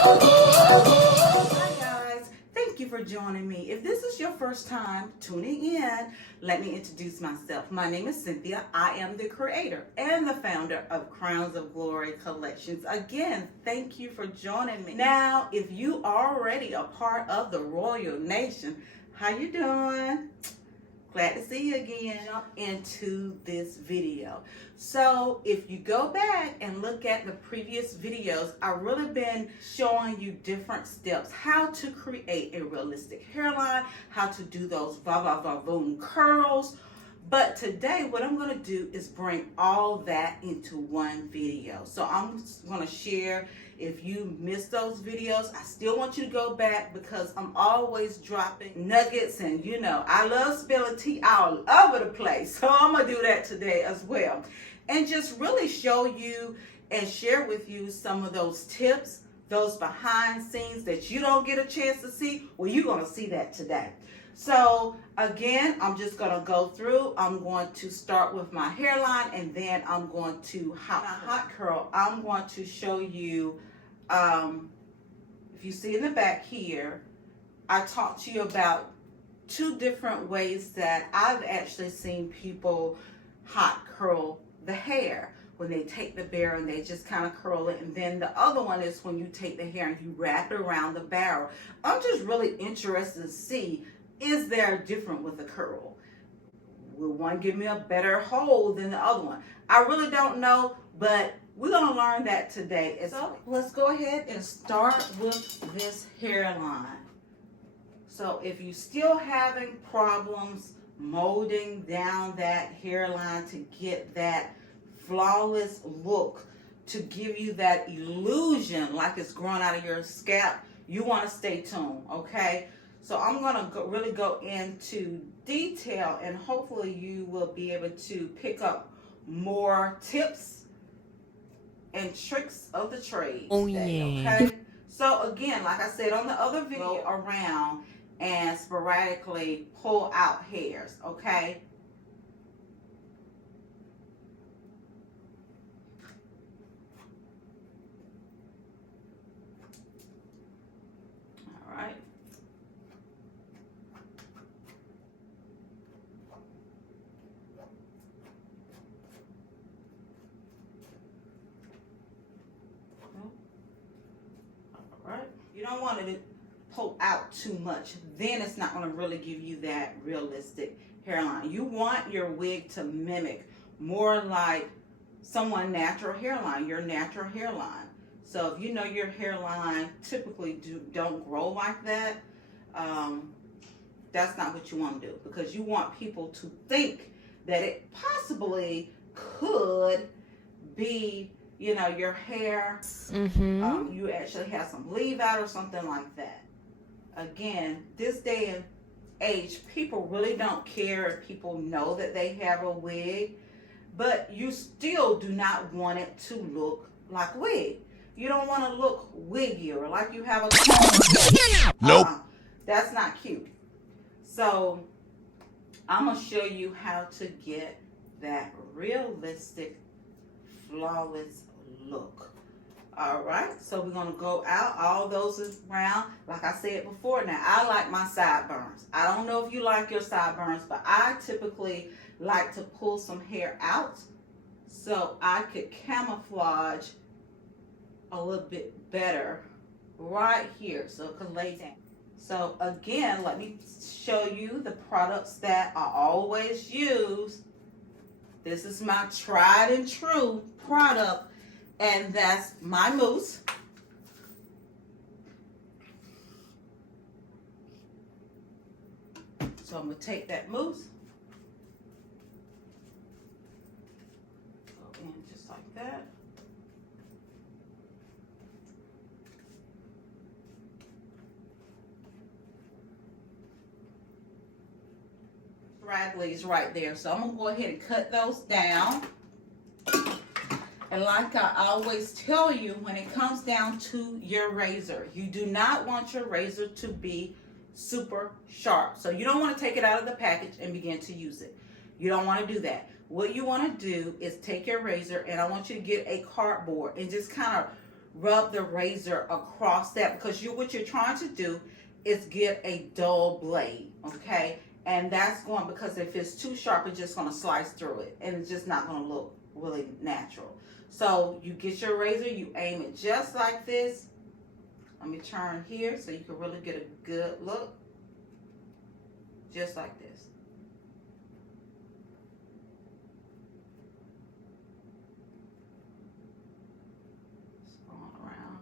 Hi guys, thank you for joining me. If this is your first time tuning in, let me introduce myself. My name is Cynthia. I am the creator and the founder of Crowns of Glory Collections. Again, thank you for joining me. Now, if you already a part of the Royal Nation, how you doing? Glad to see you again. Jump into this video. So if you go back and look at the previous videos, I've really been showing you different steps, how to create a realistic hairline, how to do those va-va-va-boom curls. But today what I'm going to do is bring all that into one video. So I'm going to share. If you missed those videos, I still want you to go back because I'm always dropping nuggets, and you know I love spilling tea all over the place. So I'm gonna do that today as well, and just really show you and share with you some of those tips, those behind scenes that you don't get a chance to see. Well, you're gonna see that today. So again, I'm just gonna go through. I'm going to start with my hairline, and then I'm going to hot curl. I'm going to show you, if you see in the back here, I talked to you about two different ways that I've actually seen people hot curl the hair. When they take the barrel and they just kind of curl it, and then the other one is when you take the hair and you wrap it around the barrel. I'm just really interested to see, is there different with the curl? Will one give me a better hold than the other one? I really don't know, but we're gonna learn that today. So let's go ahead and start with this hairline. So if you're still having problems molding down that hairline to get that flawless look, to give you that illusion like it's growing out of your scalp, you wanna stay tuned, okay? So I'm gonna really go into detail, and hopefully you will be able to pick up more tips and tricks of the trade today, okay? So again, like I said on the other video, around and sporadically pull out hairs, okay? All right. You don't want it to pull out too much. Then it's not going to really give you that realistic hairline. You want your wig to mimic more like someone's natural hairline, your natural hairline. So if you know your hairline typically don't grow like that, that's not what you want to do, because you want people to think that it possibly could be, you know, your hair, you actually have some leave out or something like that. Again, this day and age, people really don't care if people know that they have a wig, but you still do not want it to look like wig. You don't want to look wiggy or like you have a nope. That's not cute. So I'm gonna show you how to get that realistic, flawless look. All right, so we're gonna go out all those around. Like I said before, now I like my sideburns. I don't know if you like your sideburns, but I typically like to pull some hair out so I could camouflage a little bit better right here, so it can lay down. So again, let me show you the products that I always use. This is my tried and true product, and that's my mousse. So I'm going to take that mousse, go in just like that. Stragglies right there. So I'm going to go ahead and cut those down. And like I always tell you, when it comes down to your razor, you do not want your razor to be super sharp. So you don't want to take it out of the package and begin to use it. You don't want to do that. What you want to do is take your razor, and I want you to get a cardboard and just kind of rub the razor across that, because what you're trying to do is get a dull blade, okay? And that's going, because if it's too sharp, it's just going to slice through it, and it's just not going to look really natural. So you get your razor, you aim it just like this. Let me turn here so you can really get a good look. Just like this. Just going around.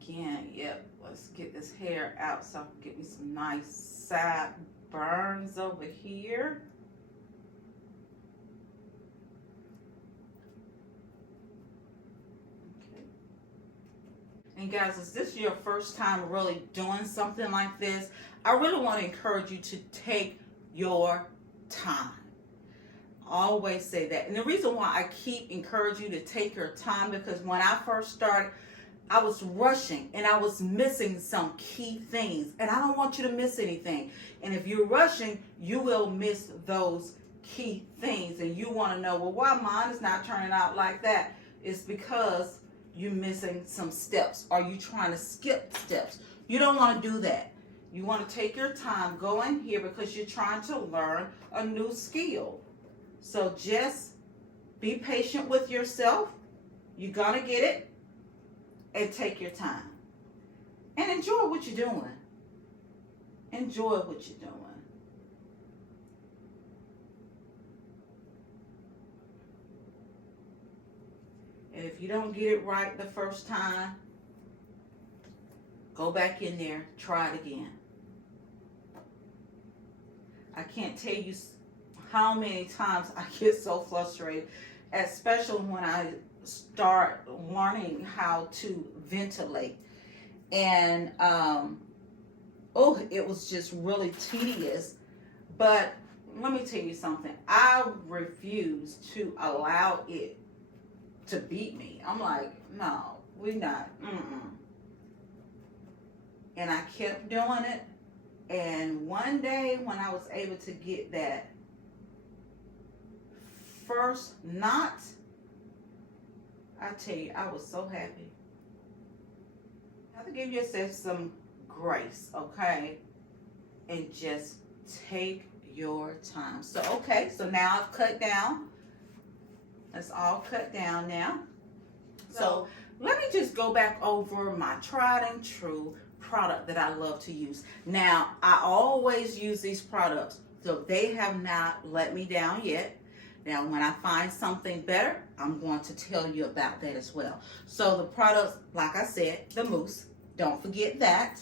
Again, yep, let's get this hair out so I can get me some nice side burns over here. Okay. And guys, is this your first time really doing something like this? I really want to encourage you to take your time. I always say that. And the reason why I keep encouraging you to take your time, because when I first started, I was rushing and I was missing some key things, and I don't want you to miss anything. And if you're rushing, you will miss those key things, and you want to know, well, why mine is not turning out like that? It's because you're missing some steps, or you trying to skip steps. You don't want to do that. You want to take your time, go in here, because you're trying to learn a new skill. So just be patient with yourself. You're gonna get it. And take your time. And enjoy what you're doing. Enjoy what you're doing. And if you don't get it right the first time, go back in there, try it again. I can't tell you how many times I get so frustrated, especially when I start learning how to ventilate, and it was just really tedious. But let me tell you something, I refuse to allow it to beat me. I'm like, no, we're not. And I kept doing it, and one day when I was able to get that first knot, I tell you, I was so happy. You have to give yourself some grace, okay? And just take your time. So, okay, so now I've cut down. It's all cut down now. So, let me just go back over my tried and true product that I love to use. Now, I always use these products, so they have not let me down yet. Now, when I find something better, I'm going to tell you about that as well. So the products, like I said, the mousse, don't forget that.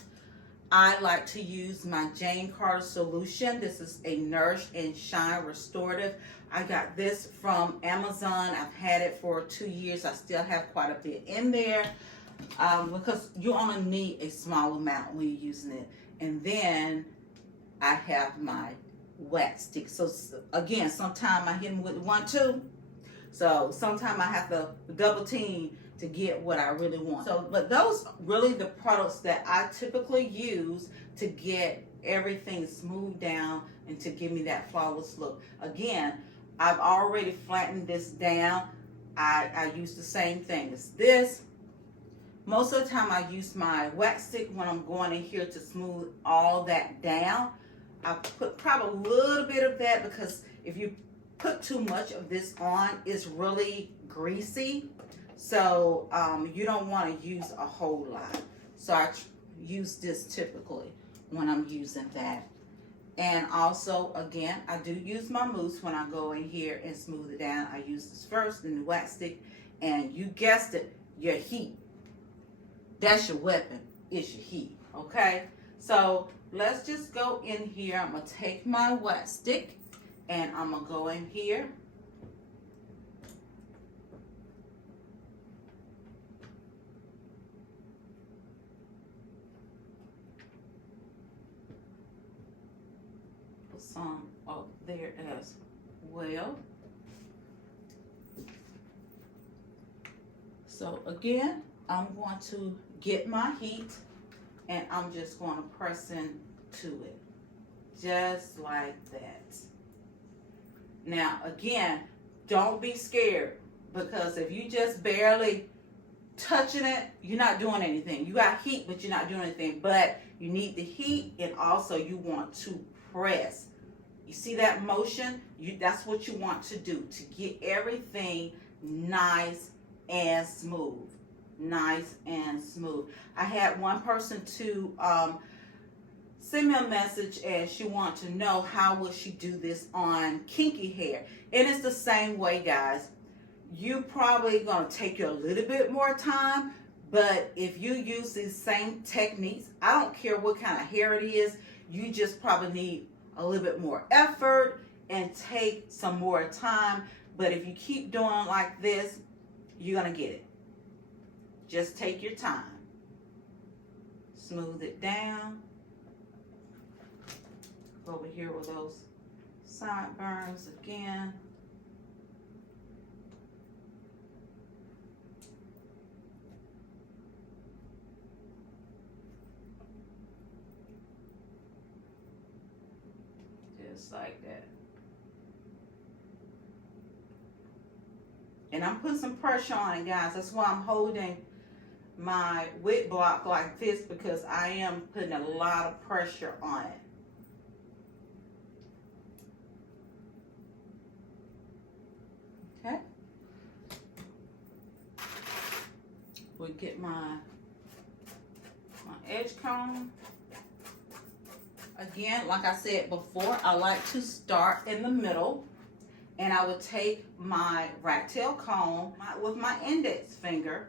I like to use my Jane Carter solution. This is a Nourish and Shine Restorative. I got this from Amazon. I've had it for 2 years. I still have quite a bit in there, because you only need a small amount when you're using it. And then I have my wax stick. So again, sometimes I hit them with 1, 2. So sometimes I have to double team to get what I really want. So, but those really the products that I typically use to get everything smoothed down and to give me that flawless look. Again, I've already flattened this down. I use the same thing as this. Most of the time I use my wax stick when I'm going in here to smooth all that down. I put probably a little bit of that, because if you put too much of this on, it's really greasy. So you don't want to use a whole lot. So I use this typically when I'm using that. And also, again, I do use my mousse when I go in here and smooth it down. I use this first, then the wax stick, and you guessed it, your heat. That's your weapon, it's your heat, okay? So let's just go in here. I'm gonna take my wax stick and I'm gonna go in here. Put some up there as well. So again, I'm going to get my heat and I'm just going to press into it. Just like that. Now, again, don't be scared, because if you just barely touching it, you're not doing anything. You got heat, but you're not doing anything. But you need the heat, and also you want to press. You see that motion? That's what you want to do, to get everything nice and smooth. Nice and smooth. I had one person to send me a message, and she wanted to know how would she do this on kinky hair. And it's the same way, guys. You probably gonna take you a little bit more time, but if you use these same techniques, I don't care what kind of hair it is, you just probably need a little bit more effort and take some more time. But if you keep doing like this, you're gonna get it. Just take your time. Smooth it down. Over here with those sideburns again. Just like that. And I'm putting some pressure on it, guys. That's why I'm holding my wig block like this, because I am putting a lot of pressure on it. Okay. We'll get my edge comb. Again, like I said before, I like to start in the middle, and I would take my rat tail comb with my index finger.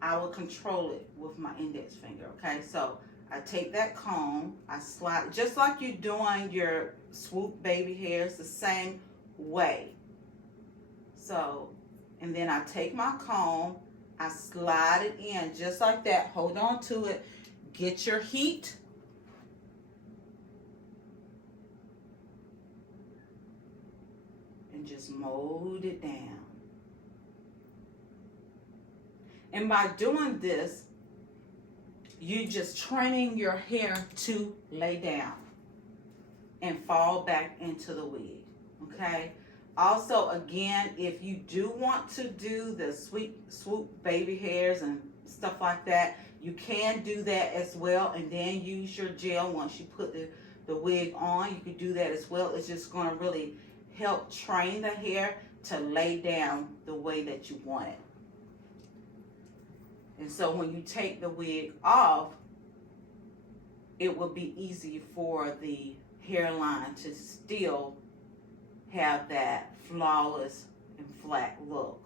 I will control it with my index finger, okay? So I take that comb, I slide, just like you're doing your swoop baby hairs, the same way. So, and then I take my comb, I slide it in just like that. Hold on to it. Get your heat. And just mold it down. And by doing this, you're just training your hair to lay down and fall back into the wig, okay? Also, again, if you do want to do the swoop baby hairs and stuff like that, you can do that as well, and then use your gel once you put the wig on. You can do that as well. It's just going to really help train the hair to lay down the way that you want it. And so when you take the wig off, it will be easy for the hairline to still have that flawless and flat look.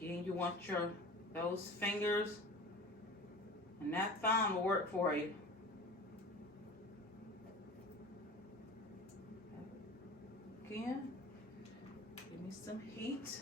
Again, you want those fingers and that thumb will work for you. Again, give me some heat.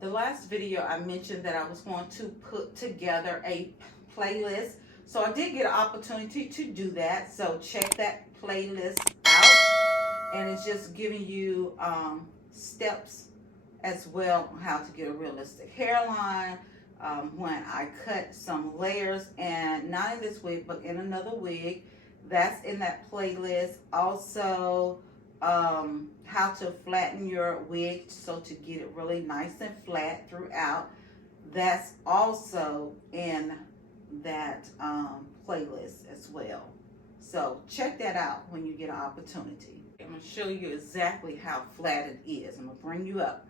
The last video I mentioned that I was going to put together a playlist. So I did get an opportunity to do that. So check that playlist out. And it's just giving you steps as well on how to get a realistic hairline. When I cut some layers, and not in this wig, but in another wig. That's in that playlist. Also, how to flatten your wig so to get it really nice and flat throughout. That's also in that playlist as well. So check that out when you get an opportunity. I'm going to show you exactly how flat it is. I'm going to bring you up.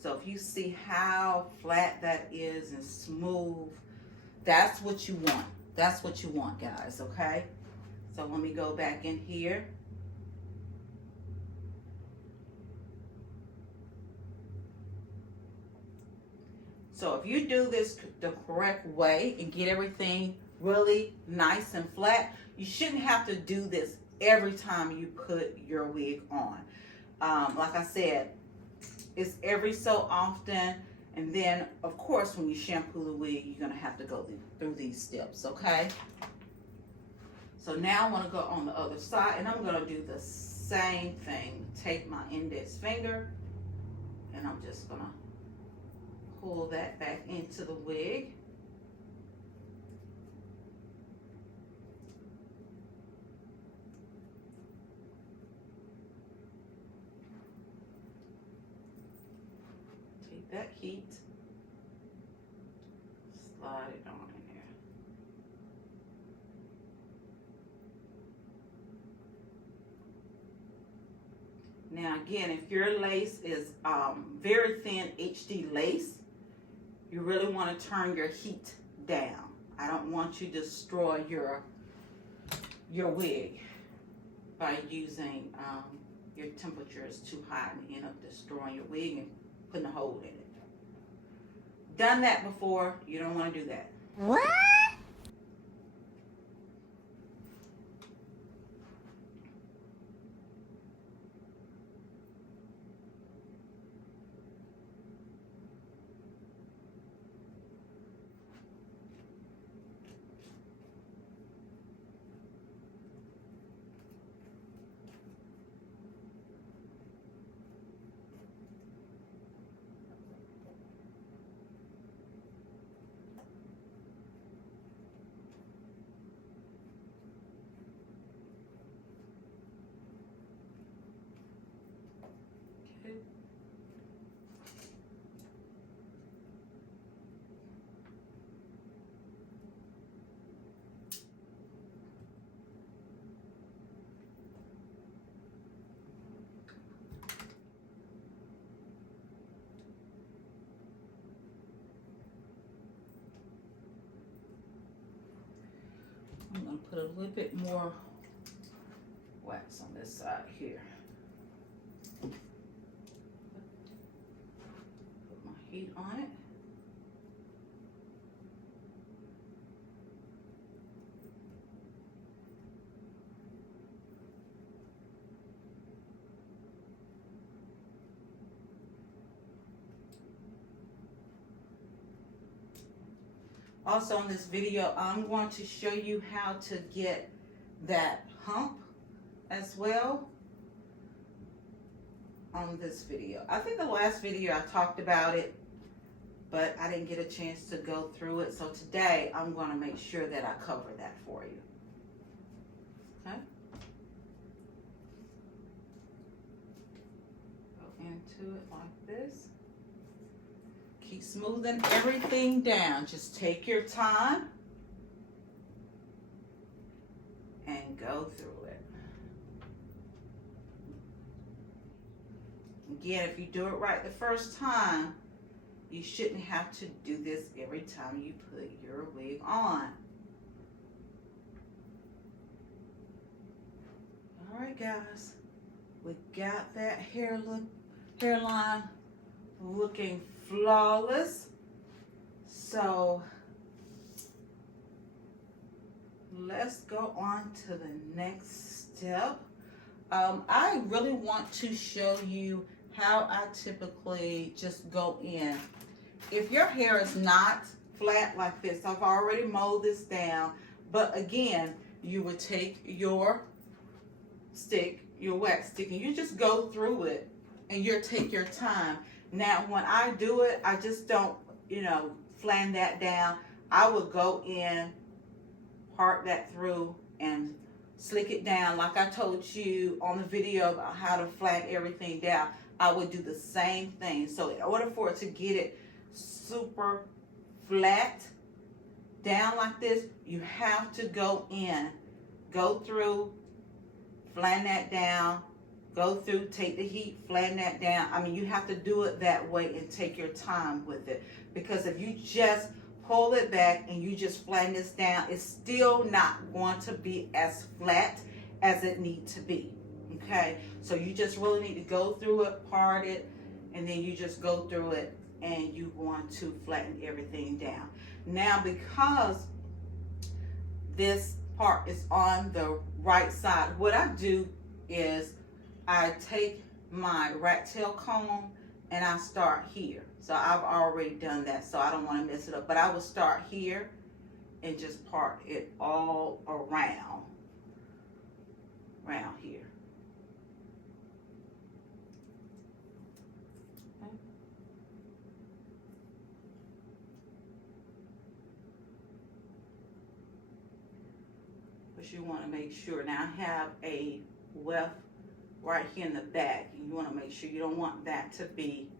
So if you see how flat that is and smooth, that's what you want. That's what you want, guys, okay? So let me go back in here. So if you do this the correct way and get everything really nice and flat, You shouldn't have to do this every time you put your wig on. Like I said, it's every so often, and then of course when you shampoo the wig, you're gonna have to go through these steps, okay? So now I want to go on the other side, and I'm gonna do the same thing. Take my index finger, and I'm just gonna pull that back into the wig. Take that heat, slide it on in there. Now again, if your lace is very thin HD lace, you really want to turn your heat down. I don't want you to destroy your wig by using your temperature is too high and end up destroying your wig and putting a hole in it. Done that before, you don't want to do that. What? I'm going to put a little bit more wax on this side here. Put my heat on it. Also in this video, I'm going to show you how to get that hump as well on this video. I think the last video I talked about it, but I didn't get a chance to go through it. So today I'm going to make sure that I cover that for you. Okay? Go into it like this. Keep smoothing everything down. Just take your time and go through it. Again, if you do it right the first time, you shouldn't have to do this every time you put your wig on. All right, guys, we got that hairline looking flawless. So let's go on to the next step. I really want to show you how I typically just go in. If your hair is not flat like this, I've already mowed this down, but again, you would take your stick, your wax stick, and you just go through it and you take your time. Now, when I do it, I just don't, flan that down. I would go in, part that through, and slick it down. Like I told you on the video about how to flan everything down, I would do the same thing. So in order for it to get it super flat down like this, you have to go in, go through, flan that down, go through, take the heat, flatten that down. I mean, you have to do it that way and take your time with it. Because if you just pull it back and you just flatten this down, it's still not going to be as flat as it needs to be. Okay? So you just really need to go through it, part it, and then you just go through it and you want to flatten everything down. Now, because this part is on the right side. What I do is I take my rat tail comb and I start here. So I've already done that, so I don't want to mess it up. But I will start here and just part it all around here. Okay. But you want to make sure. Now I have a weft right here in the back, and you want to make sure you don't want that to be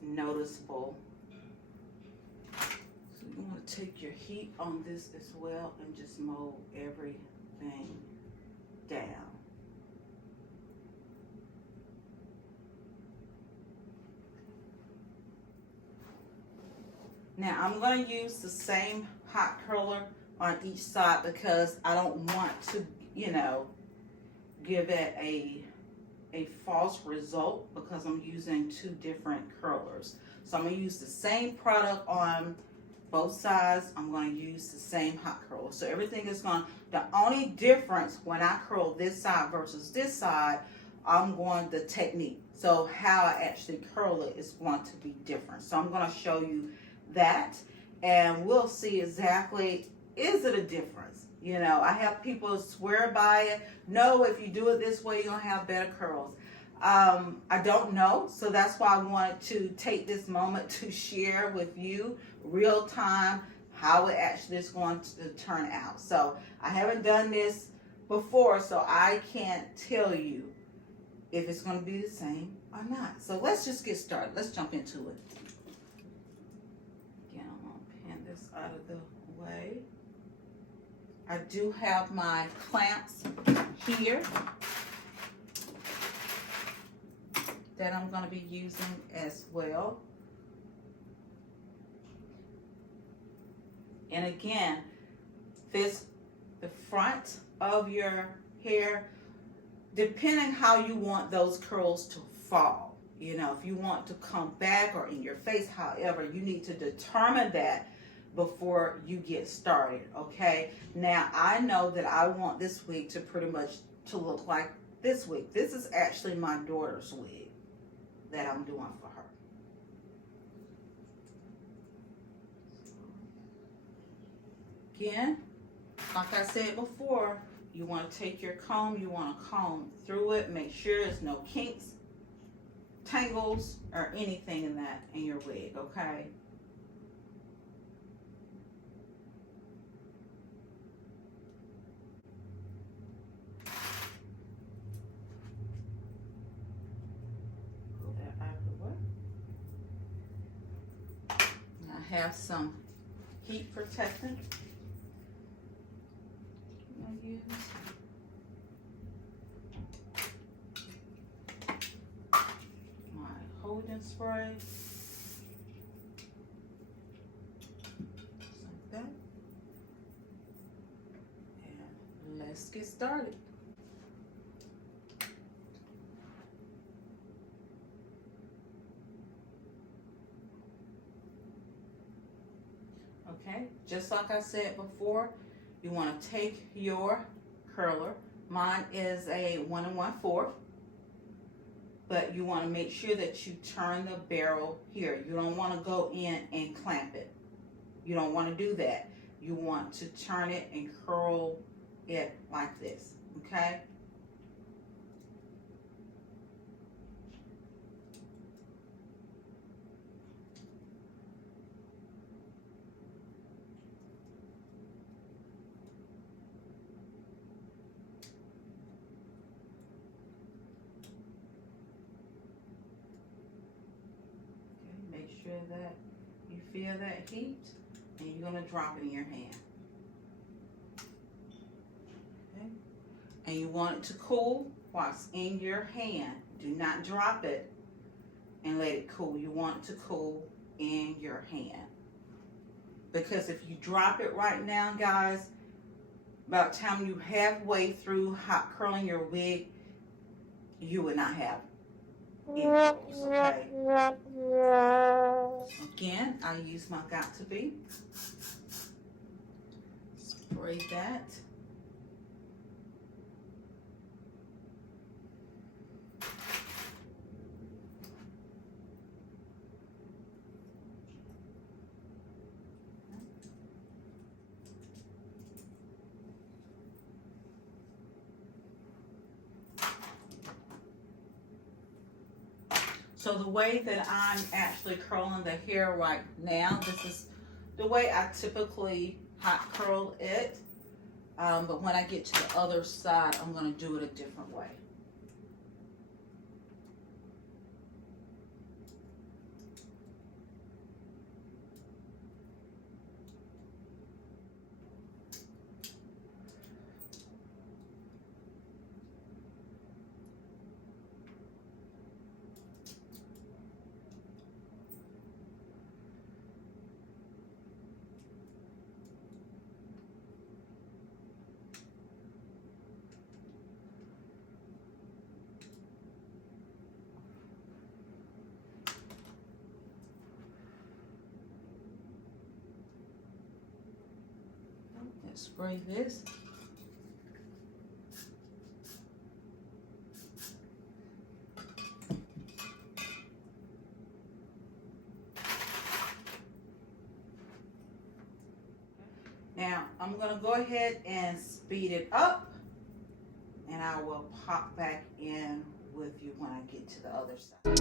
noticeable. So you want to take your heat on this as well and just mold everything down. Now I'm going to use the same hot curler on each side because I don't want to, give it a false result because I'm using two different curlers. So I'm going to use the same product on both sides. I'm going to use the same hot curler. So everything is going, the only difference when I curl this side versus this side, I'm going the technique. So how I actually curl it is going to be different. So I'm going to show you that and we'll see exactly, is it a difference? I have people swear by it. No, if you do it this way, you're going to have better curls. I don't know, so that's why I wanted to take this moment to share with you real time how it actually is going to turn out. So I haven't done this before, so I can't tell you if it's going to be the same or not. So let's just get started. Let's jump into it. Again, I'm going to pin this out of the way. I do have my clamps here that I'm going to be using as well. And again, the front of your hair, depending how you want those curls to fall. If you want to come back or in your face, however, you need to determine that before you get started, okay? Now, I know that I want this wig to pretty much to look like this wig. This is actually my daughter's wig that I'm doing for her. Again, like I said before, you want to take your comb, you want to comb through it, make sure there's no kinks, tangles, or anything in your wig, okay? Have some heat protectant. I'm gonna use my holding spray. Just like that. And let's get started. Okay, just like I said before, you want to take your curler. Mine is a 1 1/4, but you want to make sure that you turn the barrel here. You don't want to go in and clamp it. You don't want to do that. You want to turn it and curl it like this, okay? Sure that you feel that heat and you're going to drop it in your hand. Okay? And you want it to cool while it's in your hand. Do not drop it and let it cool. You want it to cool in your hand. Because if you drop it right now, guys, by the time you halfway through hot curling your wig, you will not have okay. Again, I use my Got To Be. Spray that So the way that I'm actually curling the hair right now, this is the way I typically hot curl it. But when I get to the other side, I'm going to do it a different way. Let's spray this. Now, I'm going to go ahead and speed it up, and I will pop back in with you when I get to the other side.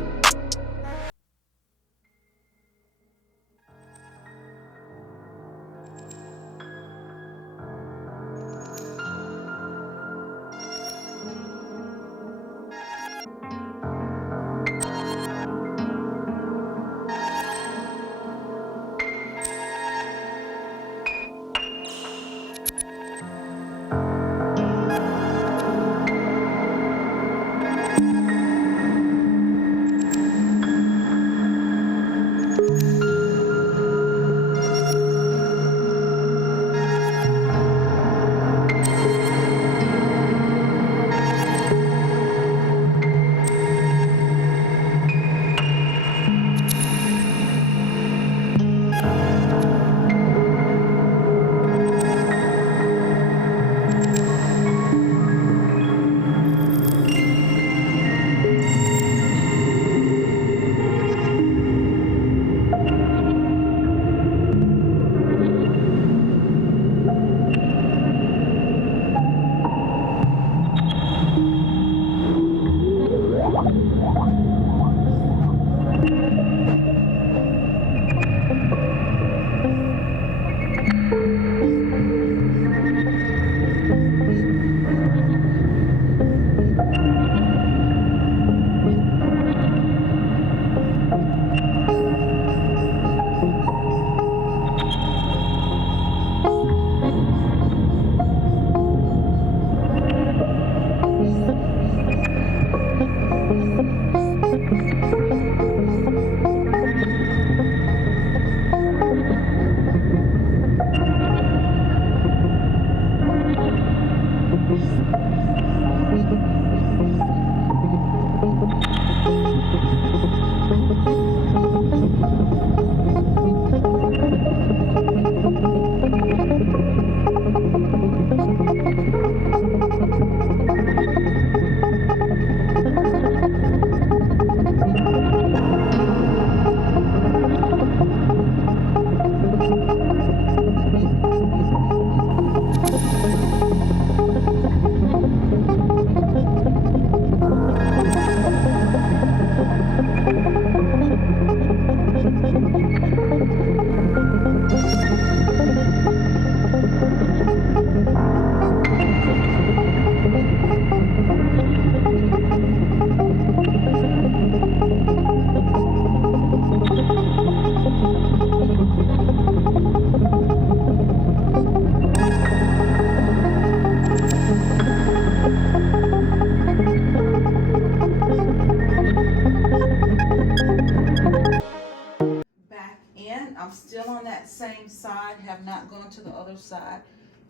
I'm still on that same side, have not gone to the other side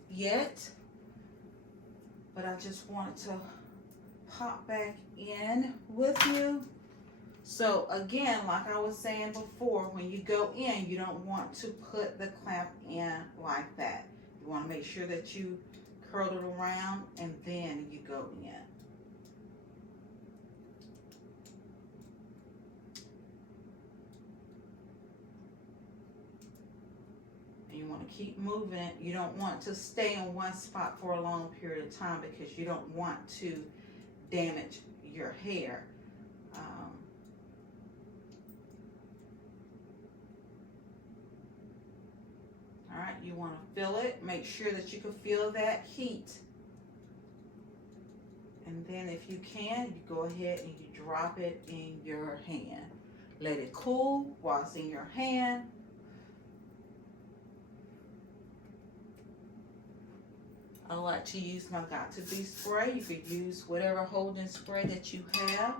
yet, but I just wanted to pop back in with you. So again, like I was saying before, when you go in, you don't want to put the clamp in like that. You want to make sure that you curl it around and then you go in. You want to keep moving. You don't want to stay in one spot for a long period of time because you don't want to damage your hair. All right, you want to feel it. Make sure that you can feel that heat. And then if you can, you go ahead and you drop it in your hand. Let it cool while it's in your hand. I like to use my Got To Be spray. You could use whatever holding spray that you have.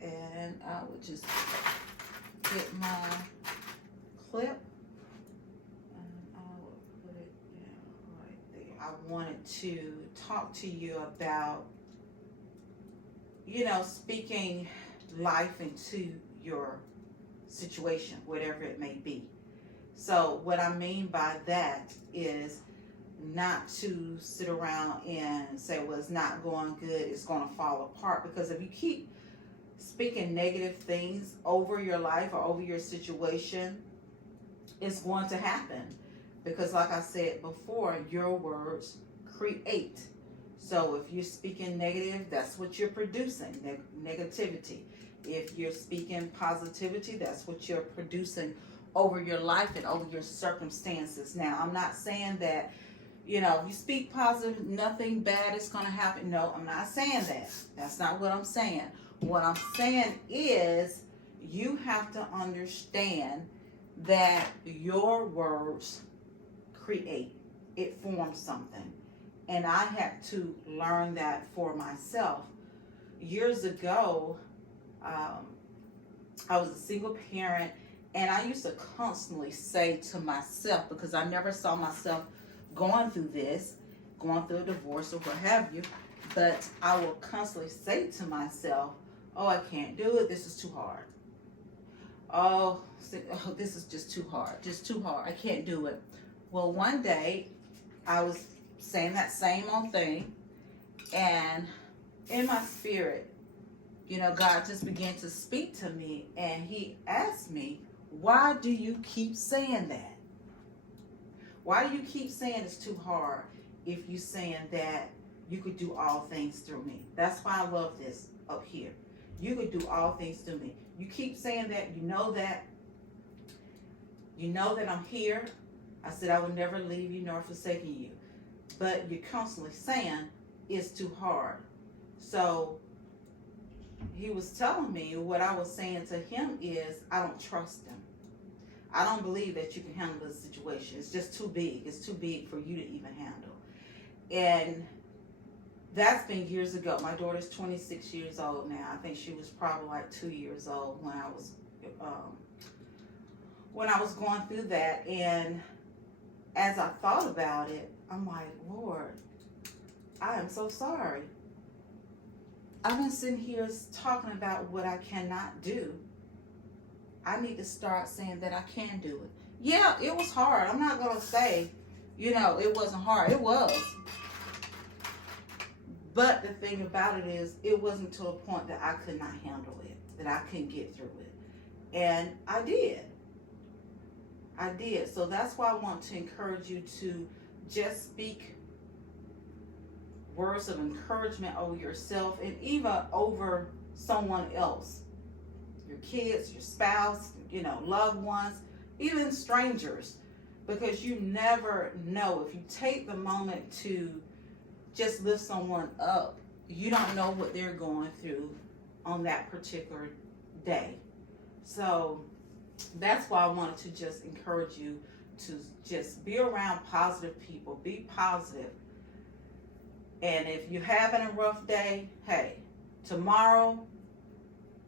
And I would just get my clip. And I will put it right there. I wanted to talk to you about, speaking life into your situation, whatever it may be. So what I mean by that is not to sit around and say, well, it's not going good, it's going to fall apart. Because if you keep speaking negative things over your life or over your situation, it's going to happen. Because like I said before, your words create. So if you're speaking negative, that's what you're producing, negativity. If you're speaking positivity, that's what you're producing over your life and over your circumstances. Now, I'm not saying that, if you speak positive, nothing bad is going to happen. No, I'm not saying that. That's not what I'm saying. What I'm saying is you have to understand that your words create. It forms something. And I had to learn that for myself. Years ago, I was a single parent, and I used to constantly say to myself, because I never saw myself going through this, going through a divorce or what have you, but I will constantly say to myself, oh, I can't do it, this is too hard. Oh, this is just too hard, I can't do it. Well, one day, I was saying that same old thing, and in my spirit, God just began to speak to me, and he asked me, why do you keep saying that? Why do you keep saying it's too hard if you're saying that you could do all things through me? That's why I love this up here. You could do all things through me. You keep saying that, you know that I'm here. I said I would never leave you nor forsaken you. But you're constantly saying it's too hard. So he was telling me, what I was saying to him is, I don't trust him. I don't believe that you can handle the situation. It's just too big. It's too big for you to even handle. And that's been years ago. My daughter's 26 years old now. I think she was probably like 2 years old when I was going through that. And as I thought about it, I'm like, Lord, I am so sorry. I've been sitting here talking about what I cannot do. I need to start saying that I can do it. Yeah, it was hard. I'm not going to say, it wasn't hard. It was. But the thing about it is, it wasn't to a point that I could not handle it, that I couldn't get through it. And I did. So that's why I want to encourage you to just speak words of encouragement over yourself and even over someone else. Your kids, your spouse, loved ones, even strangers. Because you never know. If you take the moment to just lift someone up, you don't know what they're going through on that particular day. So that's why I wanted to just encourage you to just be around positive people. Be positive. And if you're having a rough day, hey, tomorrow,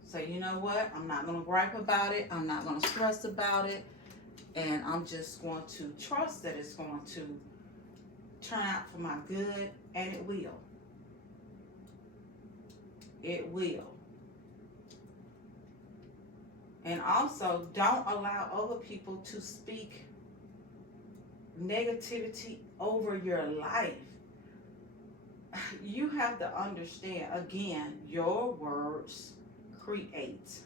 say, you know what? I'm not going to gripe about it. I'm not going to stress about it. And I'm just going to trust that it's going to turn out for my good, and it will. It will. And also, don't allow other people to speak negativity over your life. You have to understand, again, your words create.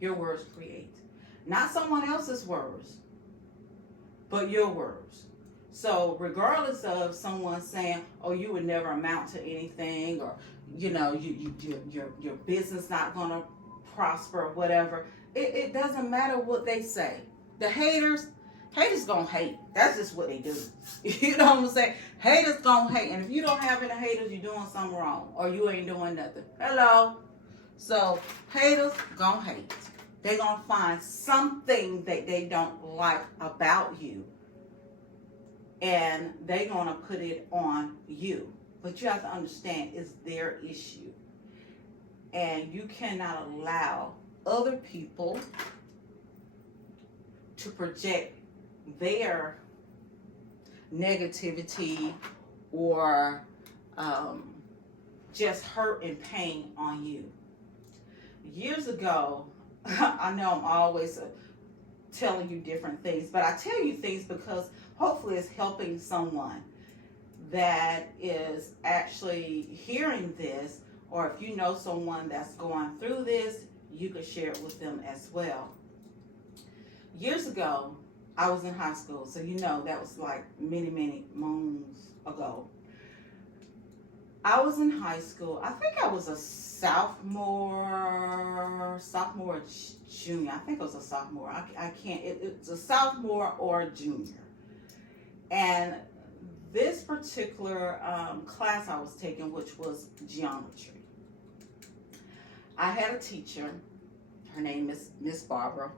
Your words create. Not someone else's words, but your words. So regardless of someone saying, oh, you would never amount to anything, or, your business not going to prosper or whatever, it doesn't matter what they say. The haters gonna hate. That's just what they do. You know what I'm saying? Haters gonna hate. And if you don't have any haters, you're doing something wrong. Or you ain't doing nothing. Hello? So, haters gonna hate. They're gonna find something that they don't like about you. And they're gonna put it on you. But you have to understand it's their issue. And you cannot allow other people to project their negativity or just hurt and pain on you. Years ago, I know I'm always telling you different things, but I tell you things because hopefully it's helping someone that is actually hearing this, or if you know someone that's going through this, you could share it with them as well. Years ago, I was in high school, so you know that was like many, many moons ago. I was in high school. I think I was a sophomore, junior. I think it was a sophomore. I can't. It's a sophomore or a junior. And this particular class I was taking, which was geometry, I had a teacher. Her name is Miss Barbara.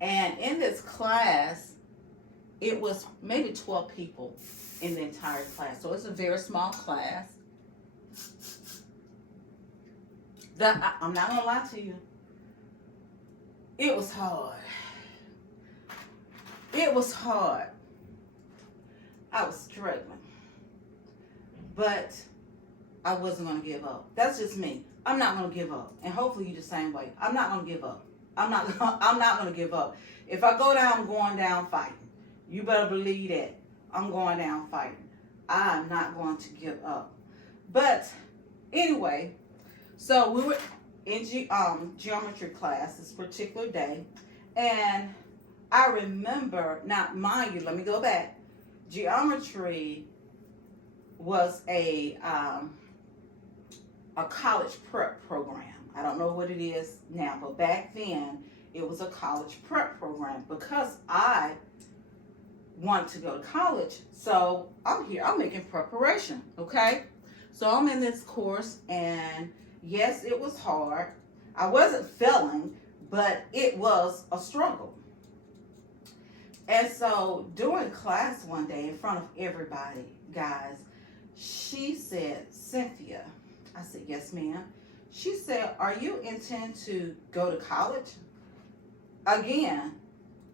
And in this class, it was maybe 12 people in the entire class. So it's a very small class. I'm not going to lie to you. It was hard. It was hard. I was struggling. But I wasn't going to give up. That's just me. I'm not going to give up. And hopefully you're the same way. I'm not going to give up. I'm not going to give up. If I go down, I'm going down fighting. You better believe that. I'm going down fighting. I'm not going to give up. But anyway, so we were in geometry class this particular day. And I remember, now mind you, let me go back. Geometry was a college prep program. I don't know what it is now, but back then it was a college prep program because I wanted to go to college. So I'm here, I'm making preparation, okay? So I'm in this course, and yes, it was hard. I wasn't failing, but it was a struggle. And so during class one day, in front of everybody, guys, she said, Cynthia, I said, yes, ma'am. She said, are you intending to go to college? Again,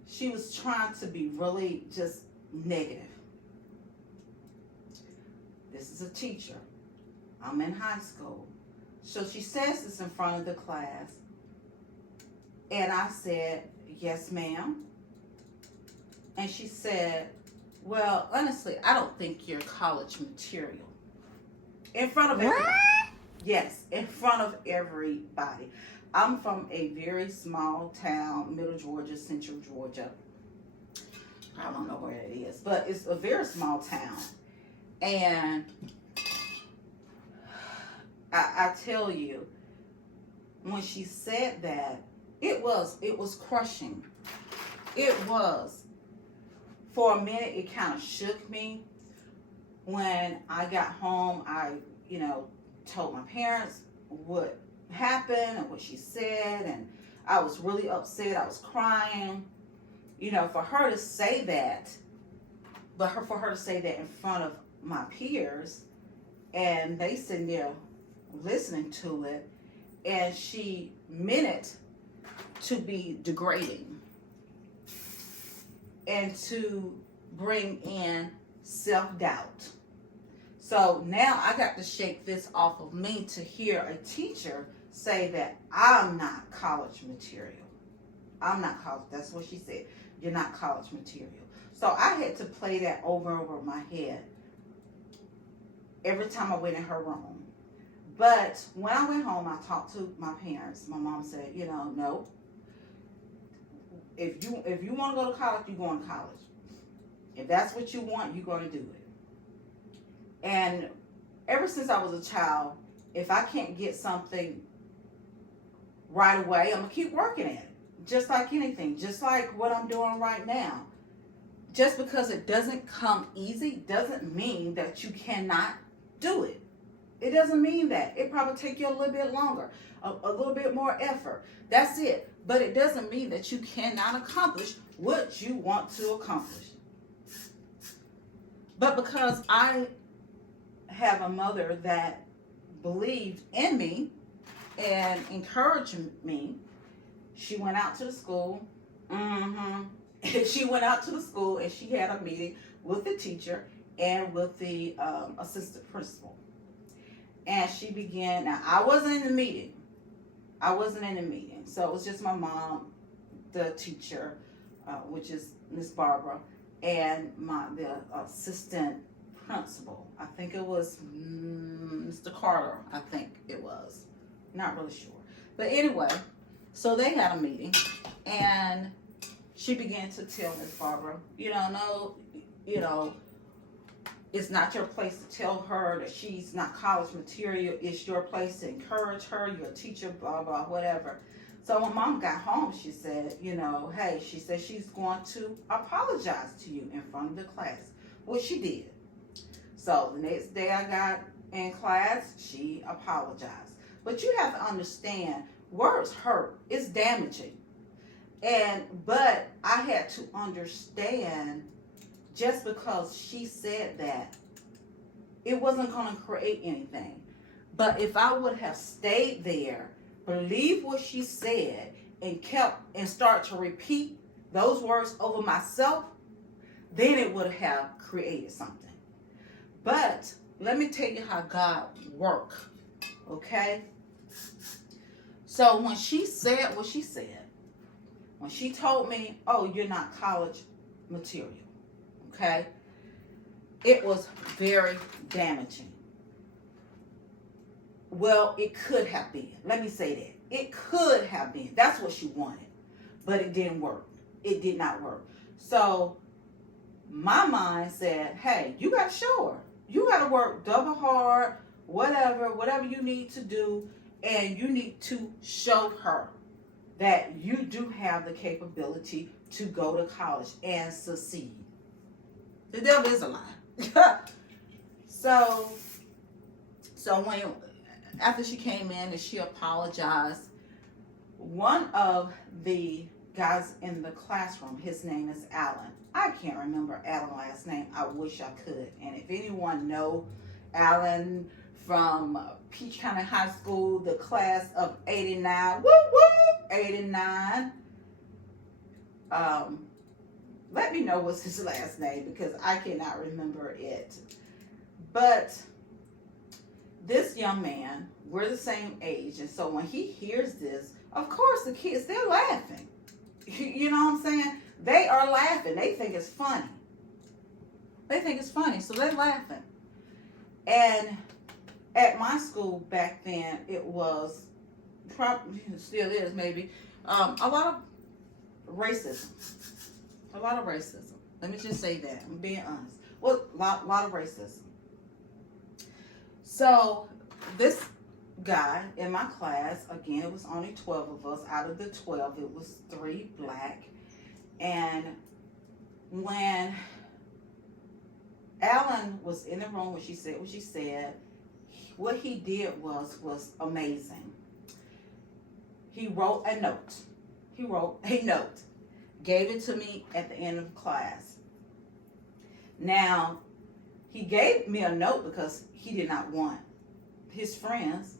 she was trying to be really just negative. This is a teacher. I'm in high school. So she says this in front of the class. And I said, yes, ma'am. And she said, well, honestly, I don't think you're college material. In front of everybody. Yes, in front of everybody. I'm from a very small town, Middle Georgia, Central Georgia. I don't know where it is, but it's a very small town. And I tell you, when she said that, it was crushing. It was. For a minute, it kind of shook me. When I got home, I, told my parents what happened and what she said, and I was really upset. I was crying. For her to say that, for her to say that in front of my peers, and they sitting there listening to it, and she meant it to be degrading and to bring in self-doubt. So now I got to shake this off of me to hear a teacher say that I'm not college material. I'm not college. That's what she said. You're not college material. So I had to play that over and over my head every time I went in her room. But when I went home, I talked to my parents. My mom said, no. If you want to go to college, you're going to college. If that's what you want, you're going to do it. And ever since I was a child, if I can't get something right away, I'm going to keep working at it. just like anything, just like what I'm doing right now. Just because it doesn't come easy doesn't mean that you cannot do it. It doesn't mean that. It probably take you a little bit longer, a little bit more effort. That's it. But it doesn't mean that you cannot accomplish what you want to accomplish. But because I have a mother that believed in me and encouraged me, she went out to the school. She went out to the school and she had a meeting with the teacher and with the assistant principal. And she began, now I wasn't in the meeting. So it was just my mom, the teacher, which is Miss Barbara, and the assistant principal. I think it was Mr. Carter, I think it was. Not really sure. But anyway, so they had a meeting and she began to tell Miss Barbara, it's not your place to tell her that she's not college material. It's your place to encourage her. You're a teacher, blah, blah, whatever. So when Mom got home, she said, hey, she said she's going to apologize to you in front of the class, which she did. So the next day I got in class, she apologized. But you have to understand, words hurt. It's damaging. But I had to understand, just because she said that, it wasn't going to create anything. But if I would have stayed there, believed what she said, and start to repeat those words over myself, then it would have created something. But let me tell you how God works, okay? So when she said what she said, when she told me, oh, you're not college material, okay? It was very damaging. Well, it could have been. Let me say that. It could have been. That's what she wanted. But it didn't work. It did not work. So my mind said, hey, you got to show her. You got to work double hard, whatever you need to do. And you need to show her that you do have the capability to go to college and succeed. The devil is a lie. So when after she came in and she apologized, one of the guys in the classroom, his name is Alan. I can't remember Alan's last name. I wish I could. And if anyone know Alan from Peach County High School, the class of 89, 89. Let me know what's his last name because I cannot remember it. But this young man, we're the same age, and so when he hears this, of course the kids, they're laughing. You know what I'm saying? They are laughing. They think it's funny. So they're laughing. And at my school back then, it was, probably still is maybe, a lot of racism. Let me just say that. I'm being honest. Well, a lot of racism. So this guy in my class, again, it was only 12 of us. Out of the 12, it was 3 black. And when Alan was in the room when she said what she said, what he did was amazing. He wrote a note. Gave it to me at the end of class. Now, he gave me a note because he did not want his friends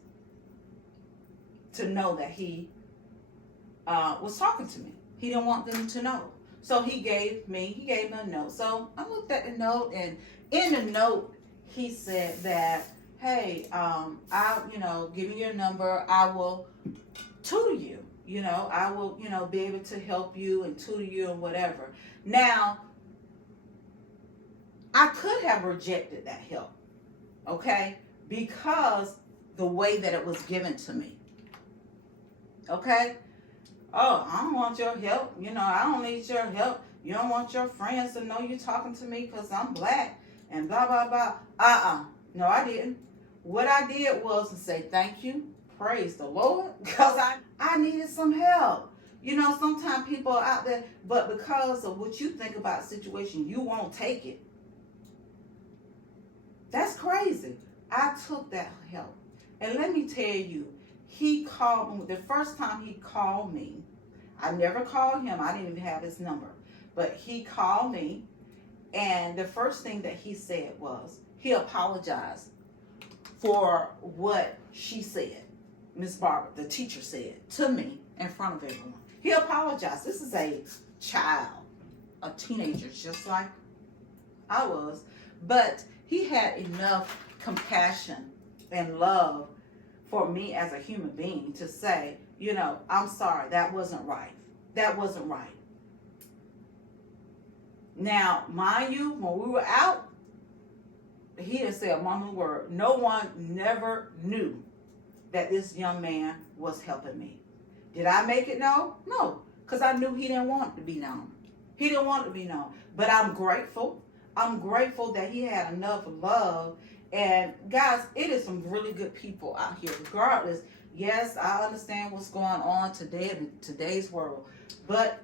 to know that he was talking to me. He didn't want them to know. So he gave me a note. So I looked at the note, and in the note, he said that, hey, I'll, give me your number. I will tutor you. I will, be able to help you and tutor you and whatever. Now, I could have rejected that help, okay? Because the way that it was given to me, okay? Oh, I don't want your help. I don't need your help. You don't want your friends to know you're talking to me because I'm black and blah, blah, blah. No, I didn't. What I did was to say thank you, praise the Lord, because I needed some help. You know, sometimes people are out there, but because of what you think about the situation, you won't take it. That's crazy. I took that help. And let me tell you, he called me, the first time he called me, I never called him, I didn't even have his number, but he called me, and the first thing that he said was, he apologized for what she said, Miss Barbara, the teacher said, to me in front of everyone. He apologized. This is a child, a teenager, just like I was, but he had enough compassion and love for me as a human being to say, you know, I'm sorry, that wasn't right. That wasn't right. Now, mind you, when we were out, he didn't say a mumbling word. No one never knew that this young man was helping me. Did I make it known? No, because I knew he didn't want it to be known. He didn't want it to be known. But I'm grateful. I'm grateful that he had enough love. And guys, it is some really good people out here, regardless. Yes, I understand what's going on today in today's world, but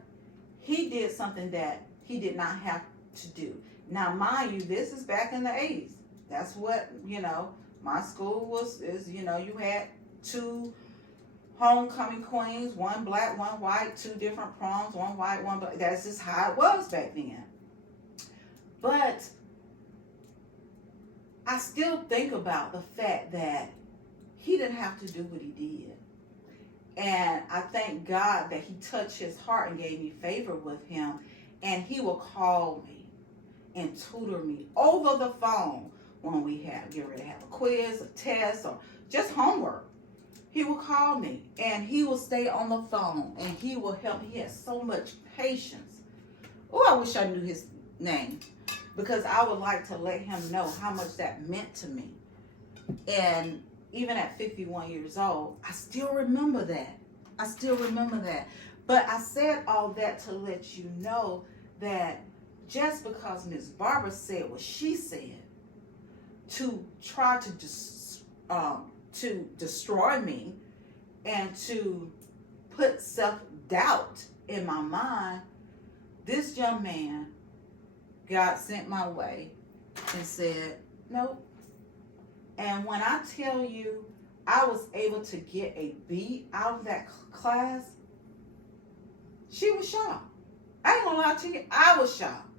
he did something that he did not have to do. Now, mind you, this is back in the 80s. That's what, you know, my school you know, you had 2 homecoming queens, 1 black, 1 white, 2 different proms, 1 white, 1 black. That's just how it was back then. But I still think about the fact that he didn't have to do what he did. And I thank God that he touched his heart and gave me favor with him. And he will call me and tutor me over the phone when we get ready to have a quiz, a test, or just homework. He will call me and he will stay on the phone and he will help me. He has so much patience. Oh, I wish I knew his name, because I would like to let him know how much that meant to me. And even at 51 years old, I still remember that. I still remember that. But I said all that to let you know that just because Miss Barbara said what she said to try to destroy me and to put self-doubt in my mind, this young man, God sent my way and said, nope. And when I tell you, I was able to get a B out of that class, she was shocked. I ain't gonna lie to you, I was shocked.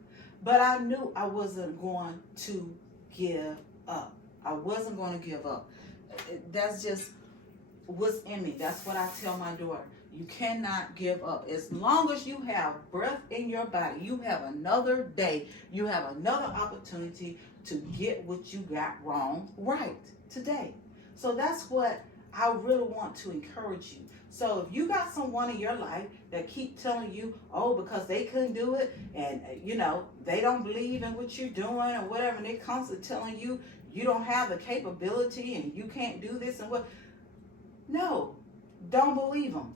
But I knew I wasn't going to give up. I wasn't going to give up. That's just what's in me. That's what I tell my daughter. You cannot give up. As long as you have breath in your body, you have another day, you have another opportunity to get what you got wrong right today. So that's what I really want to encourage you. So if you got someone in your life that keep telling you, oh, because they couldn't do it, and you know, they don't believe in what you're doing or whatever, and they're constantly telling you you don't have the capability and you can't do this and what, no, don't believe them.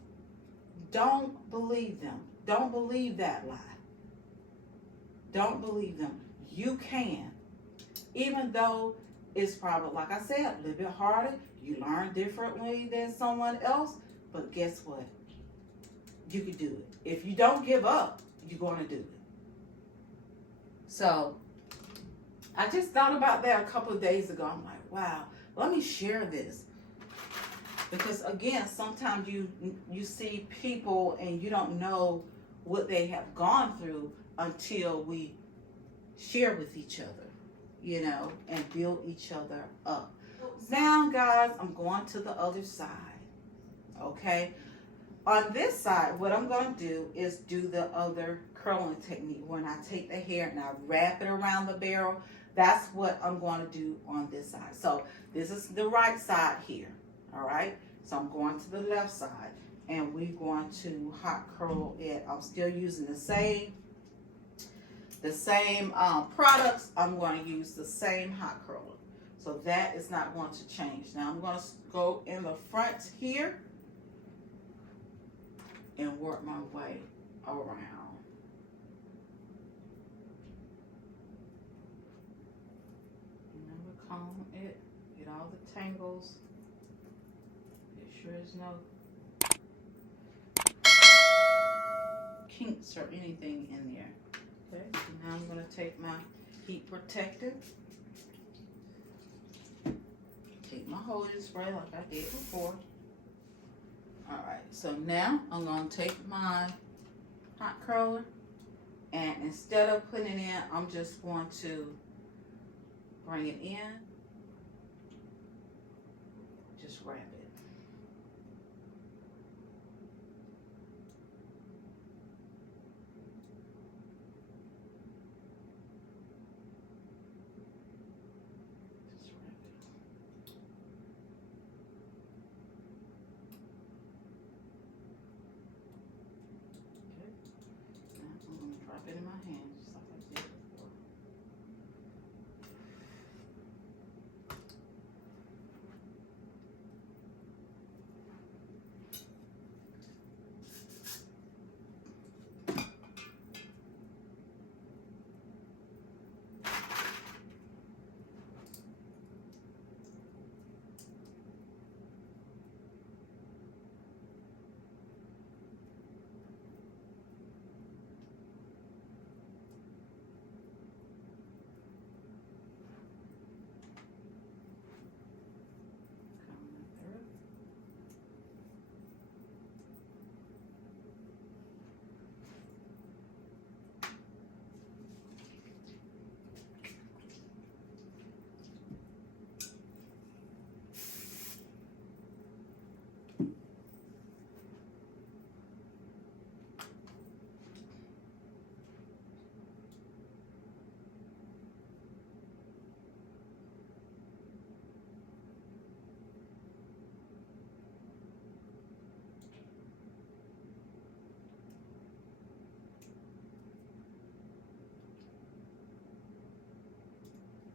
Don't believe them. Don't believe that lie. Don't believe them. You can. Even though it's probably, like I said, a little bit harder. You learn differently than someone else. But guess what? You can do it. If you don't give up, you're going to do it. So I just thought about that a couple of days ago. I'm like, wow, let me share this. Because again, sometimes you see people and you don't know what they have gone through until we share with each other, you know, and build each other up. Now, guys, I'm going to the other side, okay? On this side, what I'm going to do is do the other curling technique. When I take the hair and I wrap it around the barrel, that's what I'm going to do on this side. So this is the right side here. All right, so I'm going to the left side and we're going to hot curl it. I'm still using the same products. I'm going to use the same hot curler. So that is not going to change. Now I'm going to go in the front here and work my way around. Remember, comb it, get all the tangles. Sure is no. kinks or anything in there. Okay, so now I'm going to take my heat protector, take my holding spray like I did before. Alright, so now I'm going to take my hot curler, and instead of putting it in, I'm just going to bring it in, just wrap it. Drop it in my hand, just like I did before.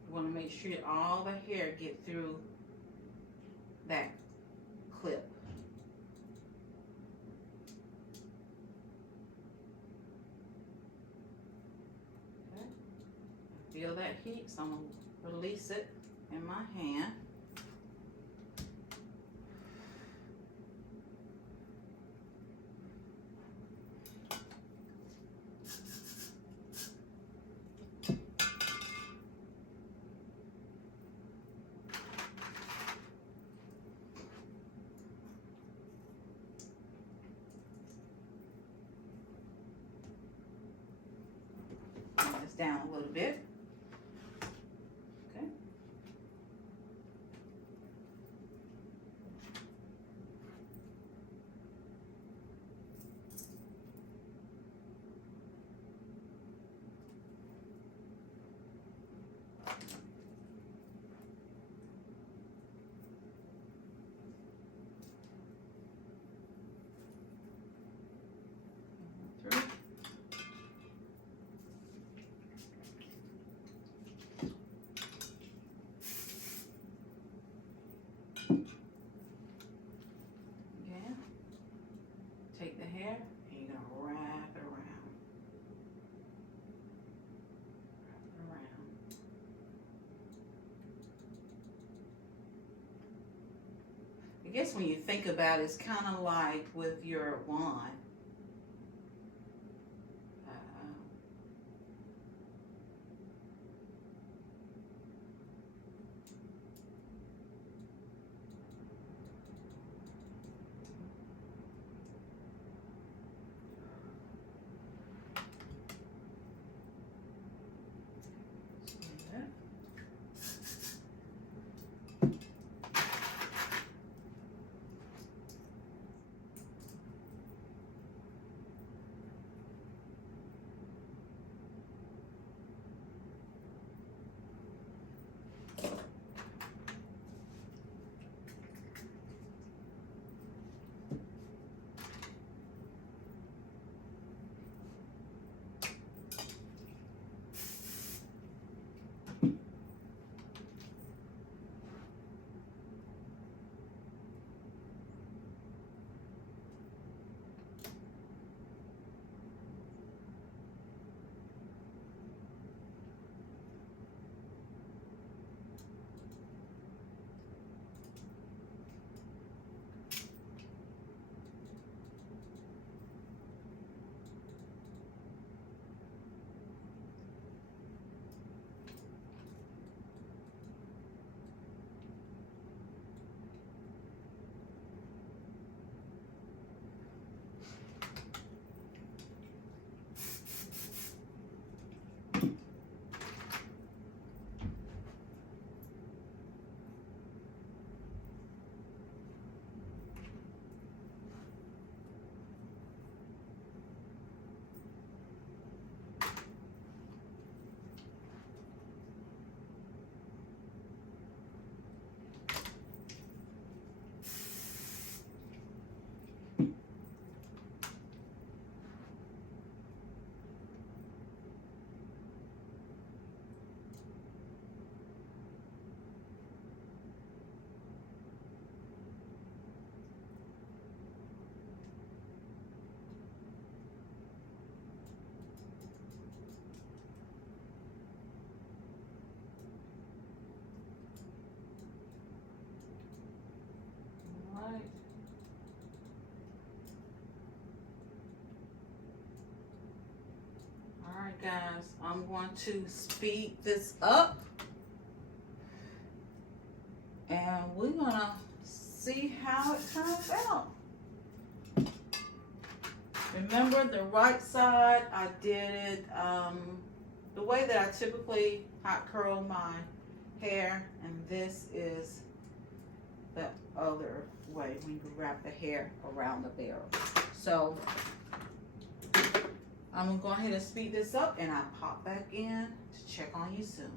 You want to make sure all the hair get through that clip. Okay. Feel that heat, so I'm going to release it in my hand. Down a little bit. Okay. Through. Take the hair and you're going to wrap it around. Wrap it around. I guess when you think about it, it's kind of like with your wand. guys, I'm going to speed this up and we're gonna see how it turns out. Remember, the right side I did it the way that I typically hot curl my hair, and this is the other way when you wrap the hair around the barrel. So I'm gonna go ahead and speed this up and I'll pop back in to check on you soon.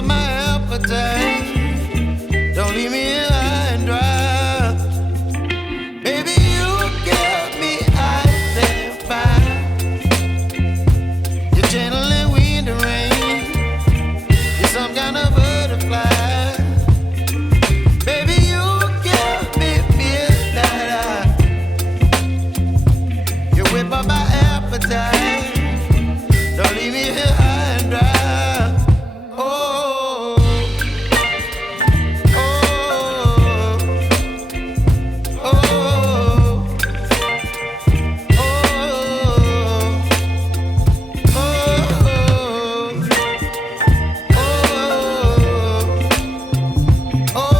up my appetite. Don't leave me here high and dry. Baby, you get me out there fine. You're channeling wind and rain. You're some kind of butterfly. Baby, you give me midnight. You whip up my appetite. Don't leave me here high and dry. Oh, oh, oh, oh,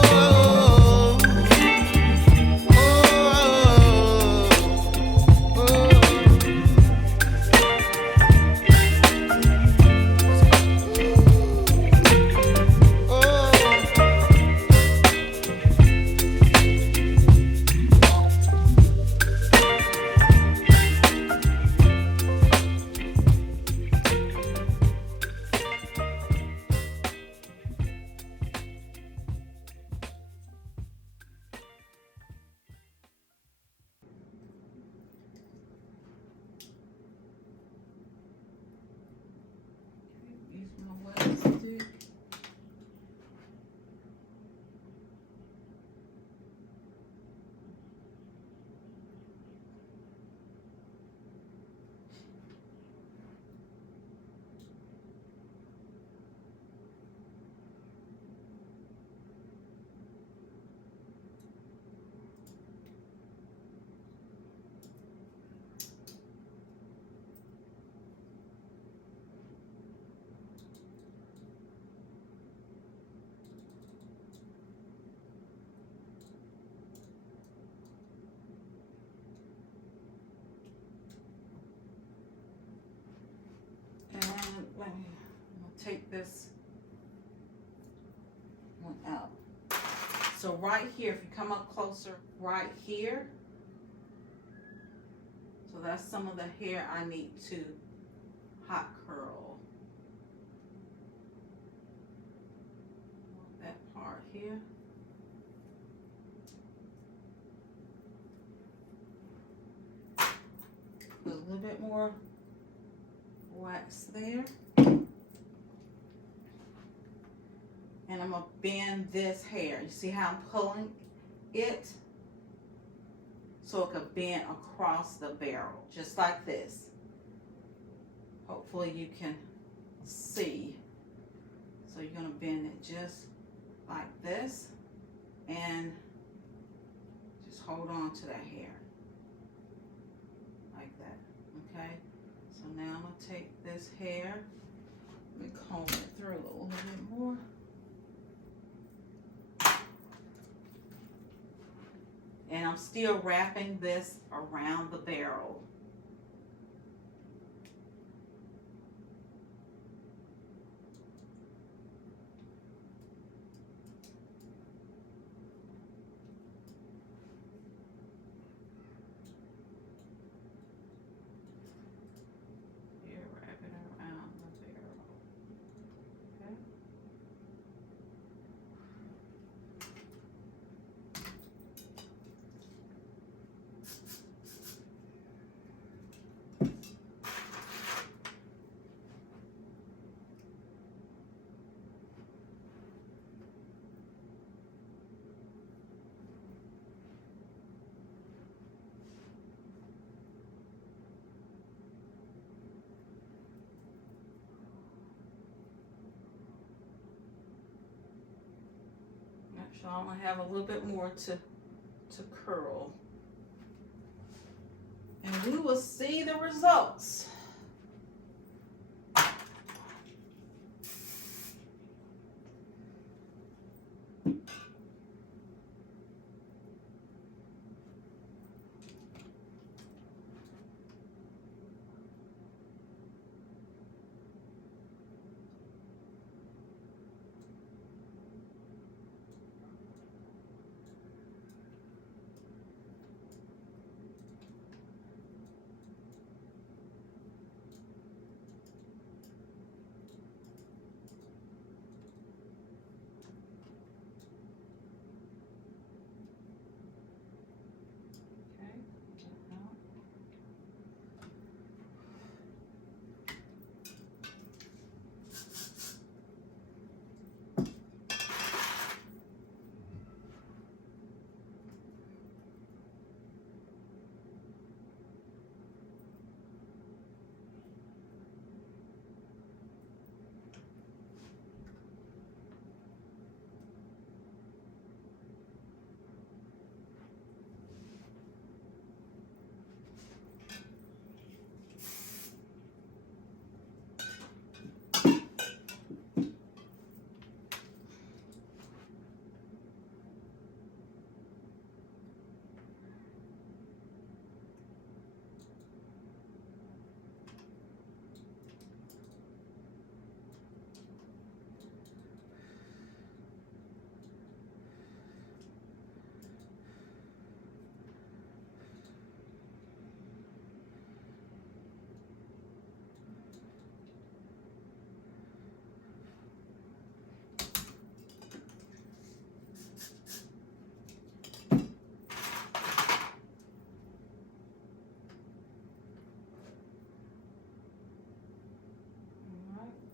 Use my wax stick. And I'm gonna take this one out. So right here, if you come up closer, right here, so that's some of the hair I need to hot curl. That part here. Put a little bit more wax there. And I'm gonna bend this hair. You see how I'm pulling it? So it could bend across the barrel, just like this. Hopefully you can see. So you're gonna bend it just like this and just hold on to that hair. Like that, okay? So now I'm gonna take this hair, let me comb it through a little bit more. And I'm still wrapping this around the barrel. Here, wrap it around the barrel. Okay. So I'm gonna have a little bit more to curl. And we will see the results.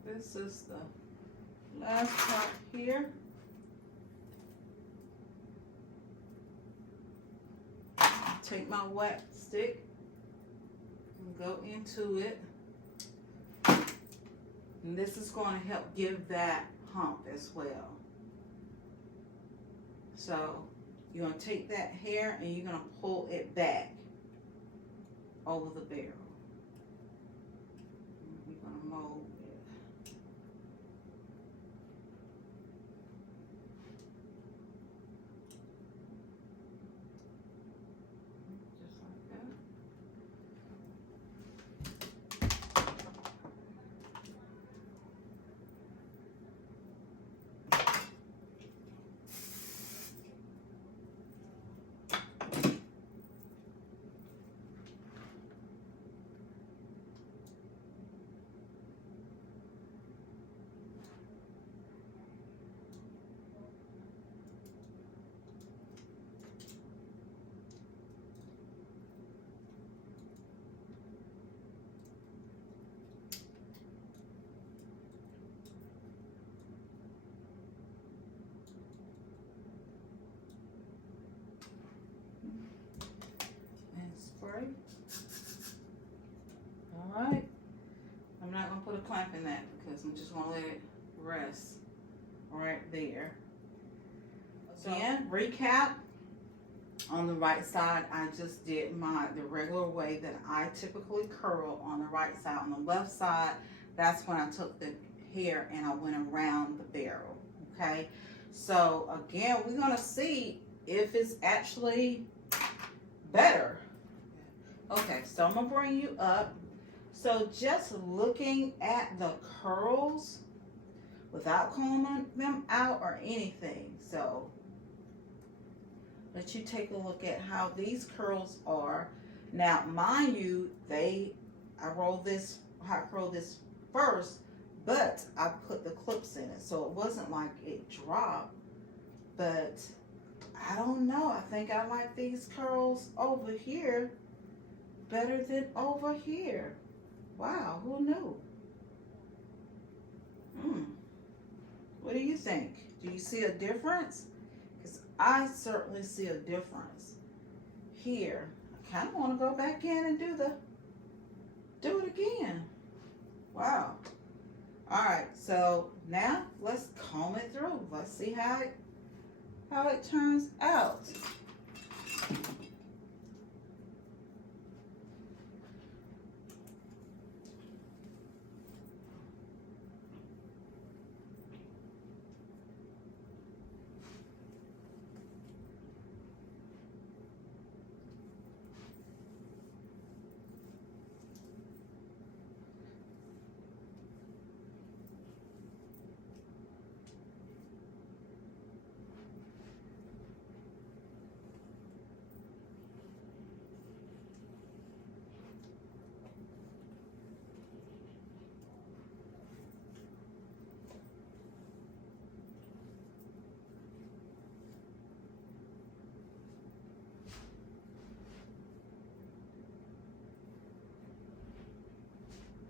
This is the last part here. Take my wet stick and go into it. And this is going to help give that hump as well. So you're going to take that hair and you're going to pull it back over the barrel. We're going to mold it. Just like that. Spray. All right. I'm not going to put a clamp in that because I'm just going to let it rest right there. So again, recap. On the right side, I just did the regular way that I typically curl on the right side. On the left side, that's when I took the hair and I went around the barrel. Okay. So again, we're going to see if it's actually better. Okay, so I'm gonna bring you up. So just looking at the curls without combing them out or anything. So let you take a look at how these curls are. Now, mind you, I curl this first, but I put the clips in it. So it wasn't like it dropped, but I don't know. I think I like these curls over here better than over here. Wow, who knew? What do you think? Do you see a difference? Because I certainly see a difference here. I kind of want to go back in and do it again. Wow. All right, so now let's comb it through. Let's see how it turns out.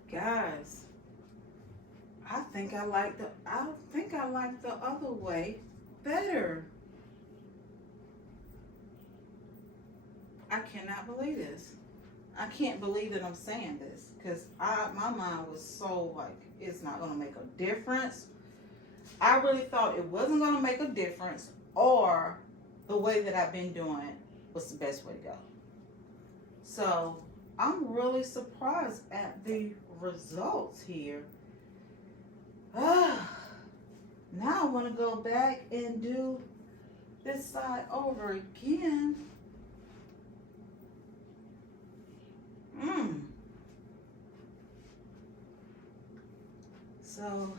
Guys, I think I like the other way better. I cannot believe this. I can't believe that I'm saying this because my mind was so like, it's not going to make a difference. I really thought it wasn't going to make a difference, or the way that I've been doing it was the best way to go. So I'm really surprised at the results here. Now I want to go back and do this side over again. So,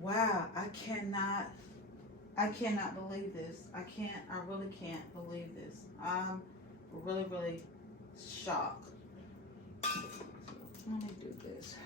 wow, I cannot believe this. I really can't believe this. I'm really, really shocked. Let me do this.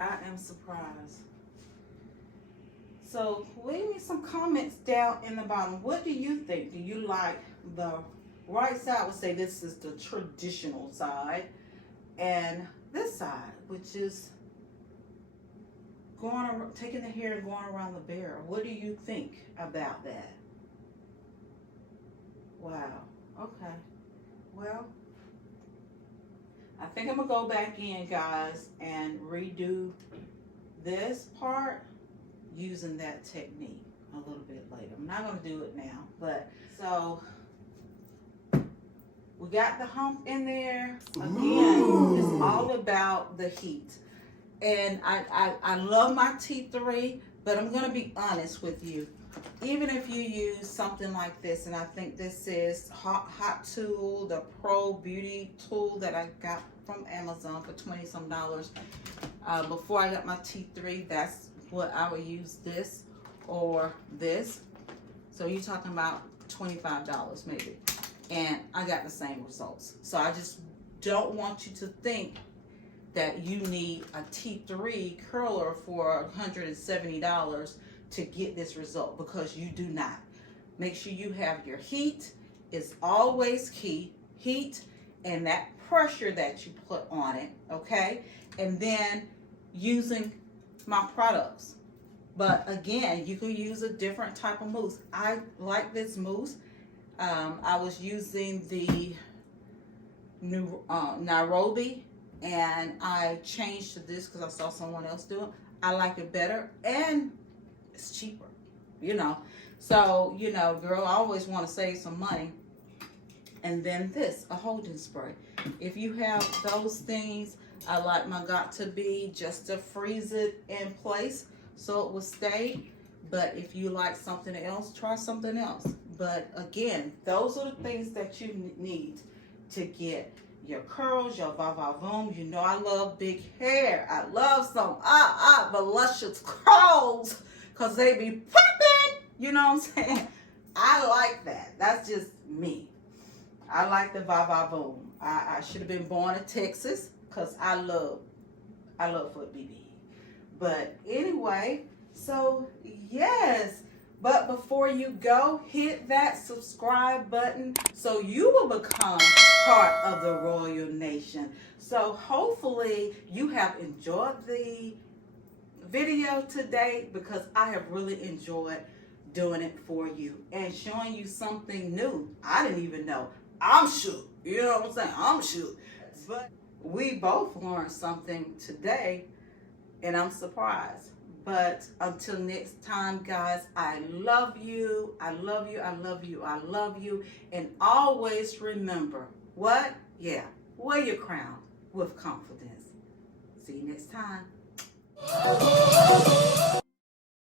I am surprised. So leave me some comments down in the bottom. What do you think? Do you like the right side? I would say this is the traditional side, and this side, which is taking the hair and going around the barrel. What do you think about that? Wow. Okay. Well, I think I'm gonna go back in, guys, and redo this part using that technique a little bit later. I'm not gonna do it now, but so we got the hump in there. Again, it's all about the heat. And I love my T3, but I'm gonna be honest with you. Even if you use something like this, and I think this is Hot Tool, the Pro Beauty tool that I got from Amazon for $20-some. Before I got my T3, that's what I would use, this or this. So you're talking about $25 maybe. And I got the same results. So I just don't want you to think that you need a T3 curler for $170 to get this result, because you do not. Make sure you have your heat. Is always key. Heat and that pressure that you put on it, okay? And then using my products. But again, you can use a different type of mousse. I like this mousse. I was using the new Nairobi, and I changed to this because I saw someone else do it. I like it better, and it's cheaper, you know. So, you know, girl, I always want to save some money. And then this, a holding spray. If you have those things, I like my Got To Be just to freeze it in place so it will stay. But if you like something else, try something else. But again, those are the things that you need to get your curls, your va-va-voom. You know I love big hair. I love some voluptuous curls, because they be popping. You know what I'm saying? I like that. That's just me. I like the va-va-voom. I should have been born in Texas, because I love foot BB. But anyway, so yes. But before you go, hit that subscribe button so you will become part of the Royal Nation. So hopefully you have enjoyed the video today, because I have really enjoyed doing it for you and showing you something new. I didn't even know. I'm shook. You know what I'm saying? I'm shook. But we both learned something today, and I'm surprised. But until next time, guys, I love you. I love you. I love you. I love you. And always remember, what? Yeah, wear your crown with confidence. See you next time.